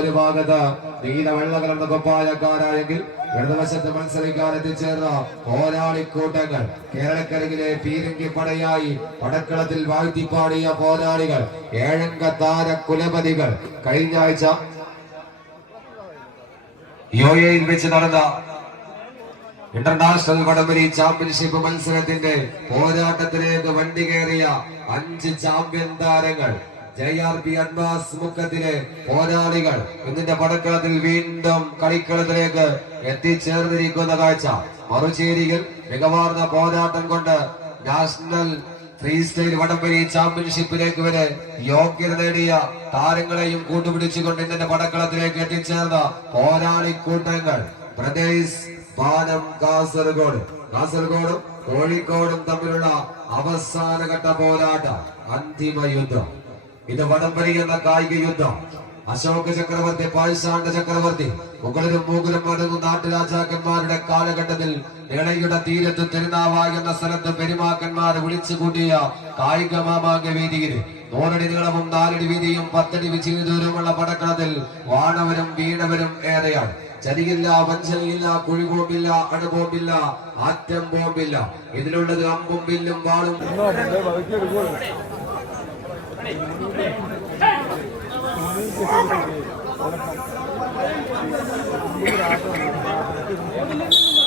ഒരു ഭാഗത്ത് നീല വെള്ള കലർന്ന കൊപ്പായക്കാരായെങ്കിൽ ഇടതുവശത്ത് മത്സരിക്കാൻ എത്തിച്ചേർന്ന പോരാളിക്കൂട്ടങ്ങൾ. കേരളക്കരകിലെ പീരങ്കി പടയായി പടക്കളത്തിൽ വാഴ്ത്തിപ്പാടിയ പോരാളികൾ ഏഴംഗ താര കുലപതികൾ കഴിഞ്ഞ ആഴ്ച യോയയിൽ വെച്ച് നടന്ന ഇന്റർനാഷണൽ വടംവലി ചാമ്പ്യൻഷിപ്പ് മത്സരത്തിന്റെ പോരാട്ടത്തിലേക്ക് വണ്ടി കയറിയ അഞ്ച് ചാമ്പ്യൻ താരങ്ങൾ. ജെ ആർ ബി പോരാളികൾ ഇതിന്റെ പടക്കളത്തിൽ വീണ്ടും കളിക്കളത്തിലേക്ക് എത്തിച്ചേർന്നിരിക്കുന്ന കാഴ്ച. മറുചേരിയിൽ മികവാർന്ന പോരാട്ടം കൊണ്ട് നാഷണൽ ഫ്രീ സ്റ്റൈൽ വടംവലി ചാമ്പ്യൻഷിപ്പിലേക്ക് വരെ യോഗ്യത നേടിയ താരങ്ങളെയും കൂട്ടുപിടിച്ചുകൊണ്ട് ഇതിന്റെ പടക്കളത്തിലേക്ക് എത്തിച്ചേർന്ന പോരാളി കൂട്ടങ്ങൾ. പ്രദേശ് ബാനം കാസർഗോഡ്. കാസർഗോഡും കോഴിക്കോടും തമ്മിലുള്ള അവസാനഘട്ട പോരാട്ടം അന്തിമ യുദ്ധം. ഇത് വടംവലി എന്ന കായിക യുദ്ധം. അശോക ചക്രവർത്തി പാഴ്സാണ്ട ചക്രവർത്തി മുകളിലും മൂകിലും അടങ്ങും നാട്ടുരാജാക്കന്മാരുടെ കാലഘട്ടത്തിൽ ഇളയുടെ തീരത്ത് തിരുനാവ എന്ന സ്ഥലത്ത് പെരുമാക്കന്മാർ വിളിച്ചു കൂട്ടിയ കായിക മാമാങ്ക വേദിയിൽ നൂറടി നീളവും നാലടി വീതിയും പത്തടി വിജയ ദൂരമുള്ള പടക്കളത്തിൽ വാണവരും വീണവരും ഏറെയാണ്. ചതിയില്ല വഞ്ചനയില്ല കുഴിബോമ്പില്ല അണുബോമ്പില്ല ആറ്റം ബോംബില്ല. ഇതിലുള്ളത് അമ്പും വില്ലും വാളും Thank you.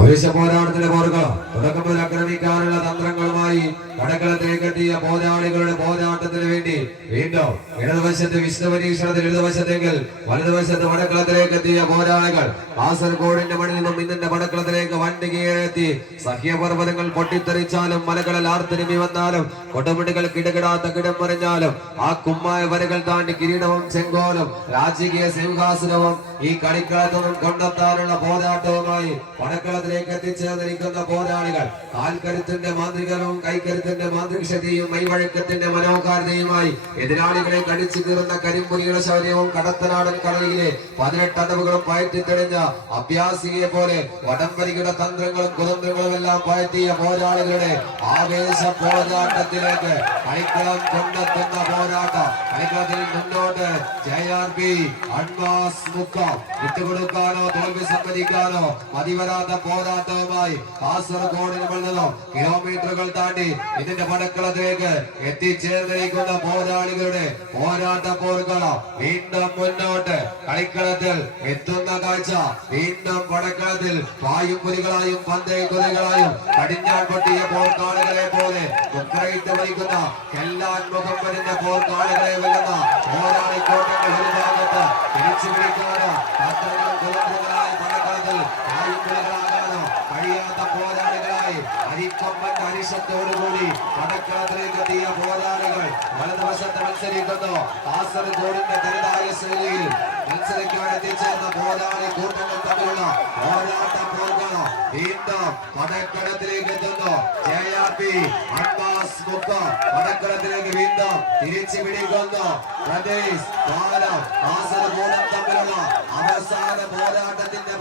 അവിശ പോരാട്ടത്തിന്റെ പോറുകൾ തുടക്കം മുതൽ ആക്രമിക്കാനുള്ള തന്ത്രങ്ങളുമായി കടക്കളത്തിലേക്ക് എത്തിയ പോരാളികളുടെ പോരാട്ടത്തിന് വേണ്ടി വീണ്ടും ഇടതുവശത്ത് വിശുദ്ധ പരീക്ഷണത്തിൽ ഇടതുവശത്തെങ്കിൽ വലതുവശത്ത് വടക്കളത്തിലേക്ക് എത്തിയ പോരാളികൾ കാസർഗോഡിന്റെ മണ്ണിൽ നിന്നും ഇന്നിന്റെ വടക്കളത്തിലേക്ക് വണ്ടി കീഴെത്തി സഹ്യപർവതങ്ങൾ പൊട്ടിത്തെറിച്ചാലും മലകളിൽ ആർത്തിരുമി വന്നാലും കൊടുമുടികൾ കിടകിടാത്ത കിടം മറിഞ്ഞാലും ആ കുമ്മായ വരകൾ താണ്ടി കിരീടവും ചെങ്കോലും രാജകീയ സിംഹാസനവും ഈ കളിക്കളത്തു നിന്നും കൊണ്ടെത്താനുള്ള പോരാട്ടവുമായി പടക്കളത്തിലേക്ക് എത്തിച്ചേർന്നിരിക്കുന്ന പോരാളികൾ കാൽക്കരുത്തിന്റെ മാന്ത്രികവും കൈക്കരുത്തിന്റെ മാന്ത്രിക ശക്തിയും മൈവഴക്കത്തിന്റെ മനോഹാരിതയുമായി എതിരാളികളെ കടിച്ചു കീറുന്ന കരിമ്പുലിയുടെ ശൗര്യവും കടത്തനാടൻ അടവുകളും പയറ്റി തെളിഞ്ഞ അഭ്യാസിയെ പോലെ വടംവലിയുടെ തന്ത്രങ്ങളും കുതന്ത്രങ്ങളും എല്ലാം പയറ്റിയ പോരാളികളുടെ ആവേശ പോരാട്ടത്തിലേക്ക് കളിക്കളം കൊണ്ടെത്തുന്ന പോരാട്ടം കളിക്കളത്തിൽ മുന്നോട്ട്. ജെ ആർ ബി അൺവാസ് മുക്കം. വിട്ടുകൊടുക്കാനോ തോൽവി സമ്മതിക്കാനോ മതിവരാത്ത പോരാട്ടവുമായി കാസർഗോഡിന് വന്നതോ കിലോമീറ്ററുകൾ താണ്ടി ഇതിന്റെ പടക്കളത്തിലേക്ക് എത്തിച്ചേർന്നിരിക്കുന്ന പോരാളികളുടെ പോരാട്ട പോർക്കളം വീണ്ടും മുന്നോട്ട് കളിക്കളത്തിൽ എത്തുന്ന കാഴ്ച. വീണ്ടും പടക്കളത്തിൽ വായുപുലികളായും പന്തയക്കുലികളായും കടിഞ്ഞാൻ പൊട്ടിയ പോർക്കാളുകളെ പോലെ മുക്രയിട്ട് വഹിക്കുന്ന എല്ലാൻ മുഹമ്മദിന്റെ പോർക്കാളുകളെ വെല്ലുന്ന പോരാളിക്കോട്ടങ്ങൾ ഒരു ഭാഗത്ത് തിരിച്ചു പിടിക്കാനോ കഴിയാത്ത പോരാളികളായി അരിക്കൊമ്പന്റെ അരിശത്തോടുകൂടി പടക്കളത്തിലേക്ക് എത്തിയ പോരാളികൾ. മത്സരിക്കുന്നു. കാസർഗോഡിന്റെ തനതായ ശൈലിയിൽ മത്സരിക്കാൻ എത്തിച്ചേർന്ന പോരാളി കൂട്ടങ്ങൾ തമ്മിലുള്ള പോരാട്ടം പോകുന്നു വീണ്ടും പടക്കളത്തിലേക്ക് എത്തുന്നു. J R P advance Mukkam വീണ്ടും തിരിച്ചു പിടിക്കുന്നു പ്രദേശ് പാലം കാസർഗോഡും തമ്മിലുള്ള അവസാന പോരാട്ടത്തിന്റെ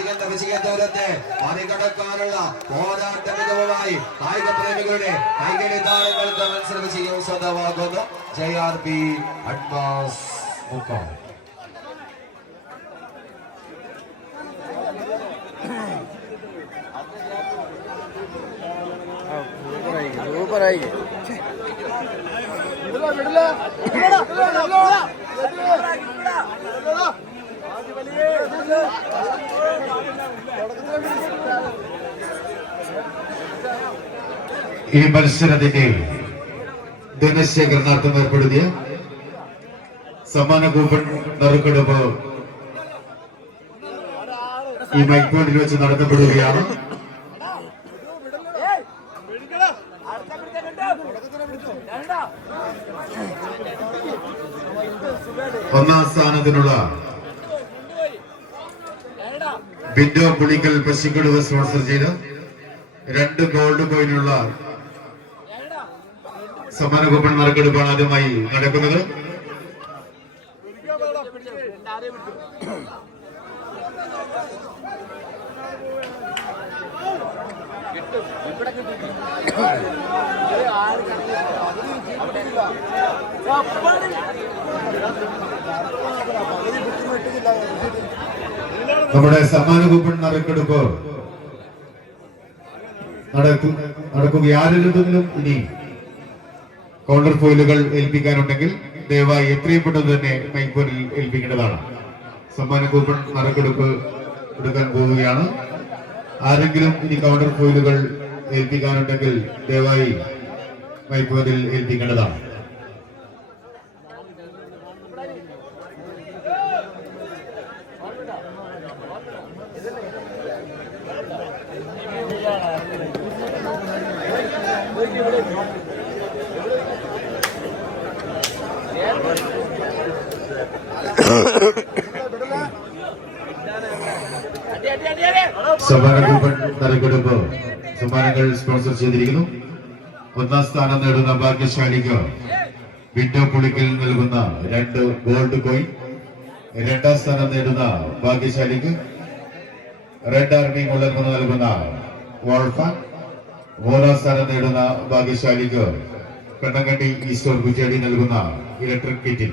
പത്തടികളുടെ വിജയദൂരത്തെ മറികടക്കാനുള്ള പോരാട്ട മികവുമായി കായിക പ്രേമികളുടെ കൈകളി താരങ്ങൾക്ക് മത്സരം ചെയ്യും സ്വന്തമാകുന്നു J R P advance Mukkam സൂപ്പറായി. ഈ മത്സരത്തിന്റെ ധനശേഖരണാർത്ഥം ഏർപ്പെടുത്തിയ സമ്മാന കൂപ്പൺ നറുക്കെടുപ്പ് ഈ ബോർഡിൽ വെച്ച് നടത്തപ്പെടുകയാണ് ഒന്നാം സ്ഥാനത്തിനുള്ള ബിന്ദു പുളിക്കൽ പശുക്കടുവ സ്പോൺസർ ചെയ്ത രണ്ട് ഗോൾഡ് കോയിനുള്ള സമ്മാന കൂപ്പൺ നറുക്കെടുപ്പാണ് ആദ്യമായി നടക്കുന്നത്. നമ്മുടെ സമ്മാന കൂപ്പൺ നറുക്കെടുപ്പ് നടക്കും നടക്കുക ആരെങ്കിലും ഇനി കൗണ്ടർ ഫോയിലുകൾ ഏൽപ്പിക്കാനുണ്ടെങ്കിൽ ദയവായി എത്രയും പെട്ടെന്ന് തന്നെ മൈക്ക് ഏൽപ്പിക്കേണ്ടതാണ്. സമ്മാന കൂപ്പൺ നറുക്കെടുപ്പ് എടുക്കാൻ പോവുകയാണ്. ആരെങ്കിലും ഇനി കൗണ്ടർ ഫോയിലുകൾ ഏൽപ്പിക്കാനുണ്ടെങ്കിൽ ദയവായി മൈക്ക് ഫോനിൽ ഏൽപ്പിക്കേണ്ടതാണ്. സമ്മാന കൂപ്പൺ നറുക്കെടുപ്പ് സമ്മാനങ്ങൾ സ്പോൺസർ ചെയ്തിരിക്കുന്നു. ഒന്നാം സ്ഥാനം നേടുന്ന ഭാഗ്യശാലിക്ക് വിൻഡോ പുളിക്കൽ നൽകുന്ന രണ്ട് ഗോൾഡ് കോയിൻ. രണ്ടാം സ്ഥാനം നേടുന്ന ഭാഗ്യശാലിക്ക് റെഡ് ആർമി മുളർന്ന് നൽകുന്ന വോൾഫ മൂന്നാം സ്ഥാനം നേടുന്ന ഭാഗ്യശാലിക്ക് കണ്ണങ്കണ്ടി ഈസ്റ്റർ കുറ്റിയാടി നൽകുന്ന ഇലക്ട്രിക് കിറ്റിൽ.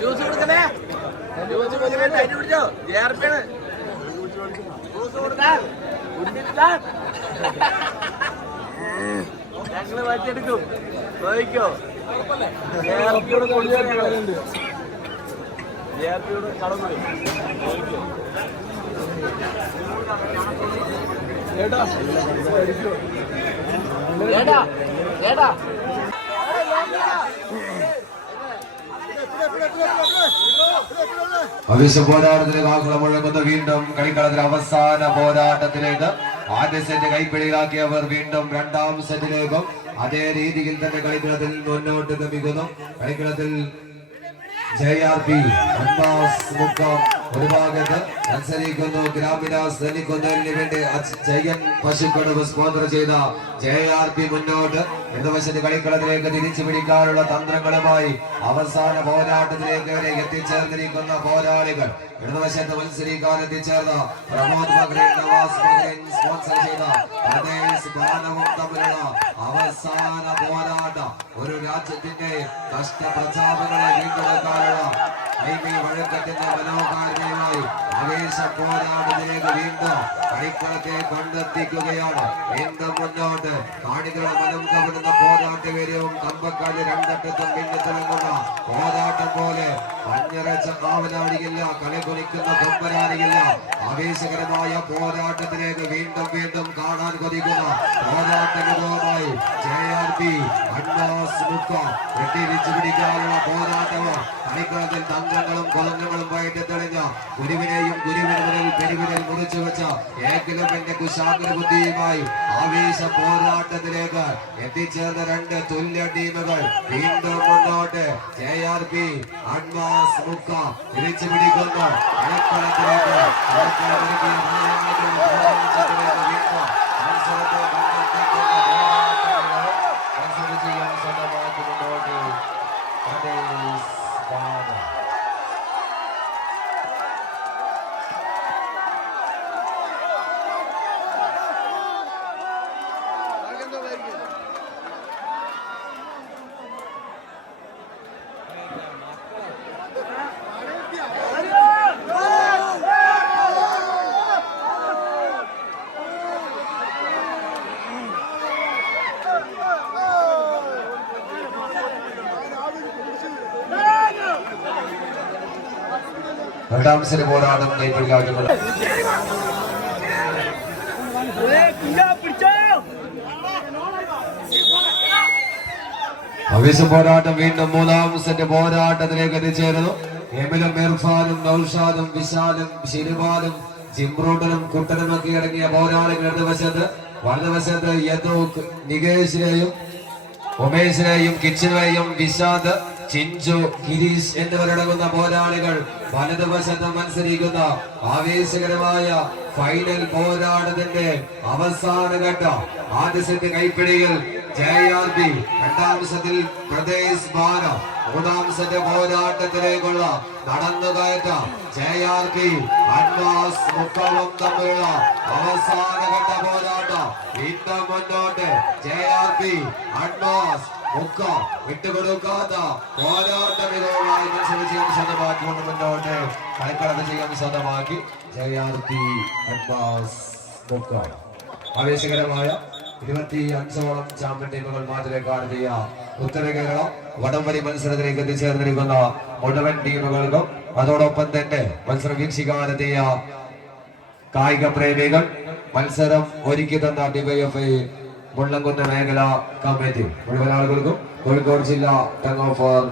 ജ്യൂസ് കൊടുക്കണേ ജ്യൂസ് കൊടുക്കണേ ടൈറ്റ് പിടിച്ചോ ജേർപ്പിയാണ് ജ്യൂസ് കൊടുക്കാൻ ഞങ്ങൾ വച്ചെടുക്കും ചോദിക്കോ ഏട്ടാ. ഏട്ടാ ഏട്ടാ ഭവിഷ്യ പോരാട്ടത്തിന് കാഹളം മുഴങ്ങുന്ന. വീണ്ടും കളിക്കളത്തിൽ അവസാന പോരാട്ടത്തിലേക്ക് ആദ്യ സെറ്റ് കൈപ്പിടിയിലാക്കിയവർ വീണ്ടും രണ്ടാം സെറ്റിലേക്കും അതേ രീതിയിൽ തന്നെ കളിക്കളത്തിൽ മുന്നോട്ട് ഗമിക്കുന്നു കളിക്കളത്തിൽ J R P Abbas Mukkam ഒരു ഭാഗത്ത് മത്സരിക്കുന്നു. ഗ്രാമീണ ധനിക്കുന്നതിന് വേണ്ടി ജയൻ പശുക്കടവ് സ്പോൺസർ ചെയ്ത ജെ ആർ പി മുന്നോട്ട്. ഇടതുവശത്ത് കളിക്കളത്തിലേക്ക് തിരിച്ചു പിടിക്കാനുള്ള തന്ത്രങ്ങളുമായി അവസാന പോരാട്ടത്തിലേക്ക് വരെ എത്തിച്ചേർന്നിരിക്കുന്ന പോരാളികൾ. ഇടതുവശത്ത് മത്സരിക്കാൻ എത്തിച്ചേർന്ന പ്രമോദ് മകരൻ നവാസ് സ്പോൺസർ ചെയ്ത പ്രദേശ് ഗാനവും തമ്മിലുള്ള അവസാന പോരാട്ടം. ഒരു രാജ്യത്തിന്റെ കഷ്ടപ്രചാപങ്ങളെ വീണ്ടെടുക്കാനുള്ള വഴക്കത്തിന്റെ മനോഹാരിതയുമായി ആവേശ പോരാട്ടത്തിലേക്ക് വീണ്ടും കളിക്കളത്തെ കൊണ്ടെത്തിക്കുകയാണ്. വീണ്ടും മുന്നോട്ട് കാണികളുടെ മനം കവിടുന്ന പോരാട്ട വീര്യവും കമ്പക്കാട് രണ്ടറ്റത്തും മിന്നി പോരാട്ടം പോലെ മഞ്ഞറച്ച കാവലാടിയില്ല കളി കുലിക്കുന്ന കൊമ്പനാടിയില്ല ആവേശകരമായ പോരാട്ടത്തിലേക്ക് വീണ്ടും വീണ്ടും കാണാൻ കൊതിക്കുന്ന പോരാട്ടങ്ങളുമായി J R P advance Mukkam വെട്ടിരിച്ചു പിടിക്കാനുള്ള പോരാട്ടവും കളിക്കളത്തിൽ തന്ത്രങ്ങളും കുളങ്ങളും വൈകിട്ട് തെളിഞ്ഞ ഗുരുവിനെയും ഗുരുവിന് മുന്നിൽ മുറിച്ചു വെച്ച ഏകലവന്റെ കുശാഗ്ര ബുദ്ധിയുമായി ആവേശ പോരാട്ടത്തിലേക്ക് എത്തിച്ചേർന്ന രണ്ട് തുല്യ ടീമുകൾ വീണ്ടും മുന്നോട്ട്. കെ ആർ പി അഡ്വാൻസ് മുക്ക തിരിച്ചു പിടിക്കുന്നു രണ്ടാം സെറ്റ് പോരാട്ടം കൈപ്പിടിക്കാക്കുന്നത് അവിശ പോരാട്ടം വീണ്ടും മൂന്നാം സെറ്റ് പോരാട്ടത്തിലേക്ക് എത്തിച്ചേരുന്നു. എമിലും ഇർഫാനും നൌഷാദും വിശാലും ഷിരിബാലും കുട്ടനും ഒക്കെ അടങ്ങിയ പോരാളികൾ ഇടതുവശത്ത്. വലതുവശത്ത് യദൂക്ക് നികേഷിനെയും ഉമേഷിനെയും കിച്ചനെയും വിശാദ് ചിഞ്ചു ഗിരീഷ് എന്നിവരടങ്ങുന്ന പോരാളികൾ വലതുവശത്ത് മത്സരിക്കുന്ന ആവേശകരമായ ഫൈനൽ പോരാട്ടത്തിന്റെ അവസാന ഘട്ടം. ആദ്യ സെറ്റ് കൈപ്പിടിയിൽ ജെ ആർ ബി രണ്ടാം സെറ്റിൽ പ്രദേശ് ബാന മൂന്നാം സെറ്റ് പോരാട്ടത്തിലേക്കുള്ള നടന്നുകയറ്റം ജെ ആർ ബി അൻവാസ് തമ്മിലുള്ള അവസാന ഘട്ട പോരാട്ടം. ഇന്ന് മുന്നോട്ട് ജെ ആർ ബി മുക്ക വിട്ടുകൊടുക്കാത്ത പോരാട്ട മികവുമായി മത്സരിച്ച് സ്വന്തമാക്കിക്കൊണ്ട് മുന്നോട്ട് കളിക്കളത്ത് ചെയ്യാൻ സ്വന്തമാക്കി ജെ ആർ പി അൻവാസ് മുക്ക. ആവേശകരമായ ഇരുപത്തി അഞ്ചോളം ചാമ്പ്യൻ ടീമുകൾ മാത്രമേ കാണുകയ ഉത്തര കേരളം വടംവലി മത്സരത്തിലേക്ക് എത്തിച്ചേർന്നിരിക്കുന്ന മുഴുവൻ ടീമുകൾക്കും അതോടൊപ്പം തന്നെ മത്സരം വീക്ഷിക്കാനെത്തിയ കായിക പ്രേമികൾ മത്സരം ഒരുക്കി തന്ന ഡിവൈഎഫ്ഐ മുള്ളംകുന്ന് മേഖല കമ്മിറ്റി. മുഴുവൻ ആളുകൾക്കും കോഴിക്കോട് ജില്ലാ ടങ് ഓഫർ